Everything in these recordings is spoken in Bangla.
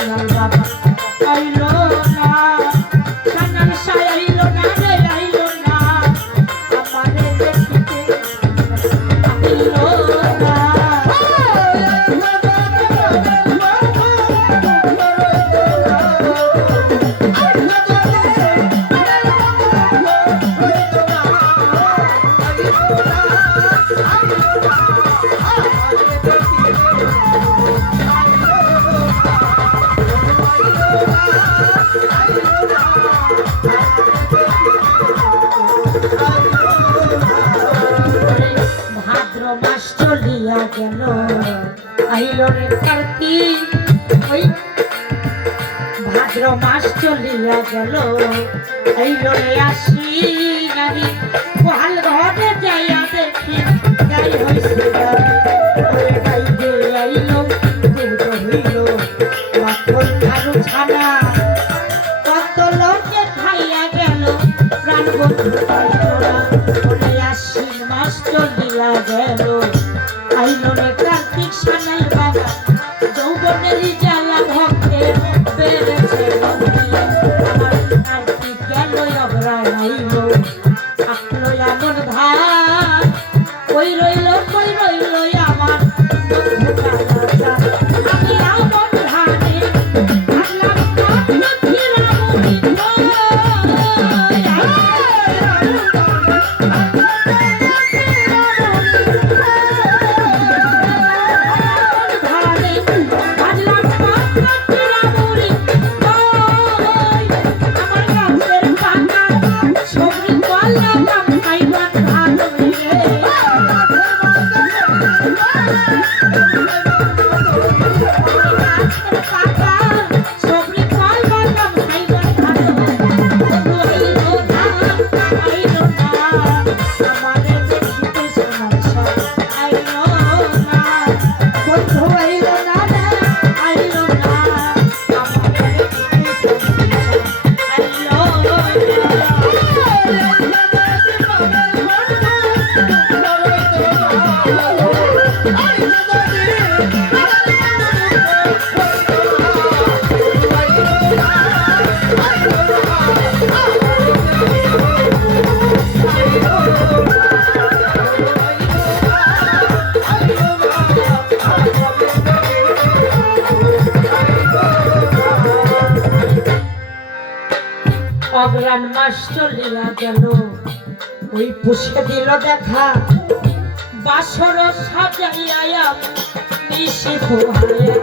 সানাল বাবা আইলো না, সানাল সাই আইলো না রে আইলো না, আমারে দেখিতে আইলো না। ভাদ্র মাস চলিয়া গেল আইলো রে কার্তিক, ওই ভাদ্র মাস চলিয়া গেল আইলো রে আশ্বিন, আমি গোহাল ঘরে যাইয়া দেখি গাই হইছে গাই গে আইলো দুধ হইল মাখন আরো ছানা, কত লোকে খাইয়া গেল প্রাণ বন্ধু পাইল না। বলে আশ্বিন মাস চলিয়া গেল আইলো রে কার্তিক, সানাল বাবা যৌবনেরই জ্বালা ভক্তে বেড়েছে আমার কার্তিক গেল অবরায় আইলো আঁকলো এমন ধান, কই রইল আমার বন্ধু কালা, আমি আমন ধানে থাকলাম না ফিরামুনি অগ্রাণ মাস চলিয়া গেল ওই পুষে দিল দেখা, বাসর সাজাইয়া নিশি পোহাইয়া,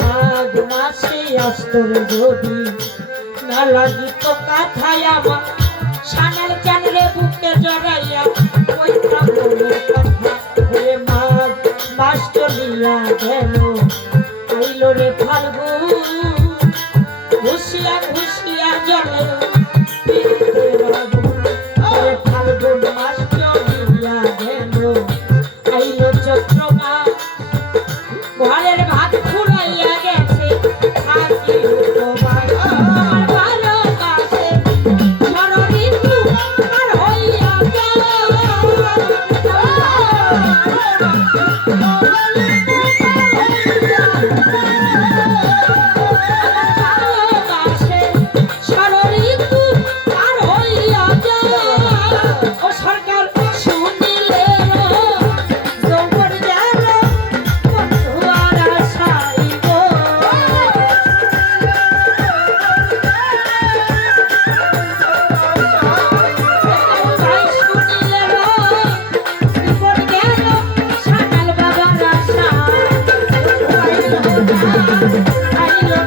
মাঘ মাসে অস্তর যদি না লাগিত কাথায় আমার সানাল চানরে বুকে জড়াইয়া ওই কাপড়ের কথা। ওরে মাঘ মাস চলিয়া গেল আইলো রে ফাল্গুন, ঘুষিয়া ঘুষিয়া জলে ফাল্গুন মাস চলিয়া গেল আইলো চৈত্র মাস, ঘরের ভাত ফুরাইয়া গেছে থাকি উপবাস, আমার ভালোবাসে ষড়ঋতু পার হইয়া I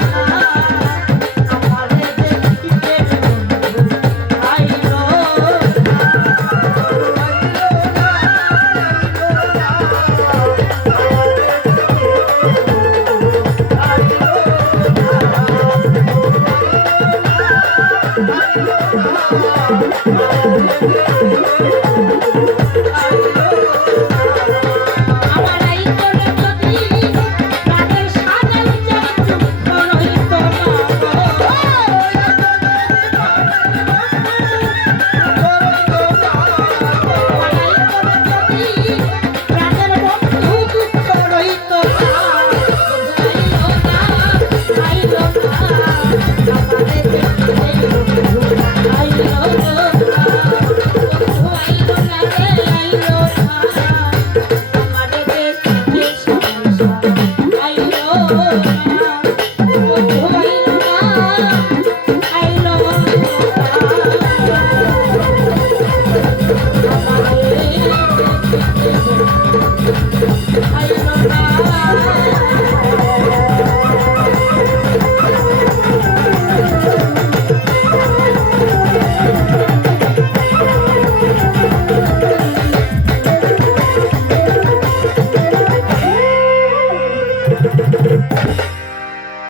গো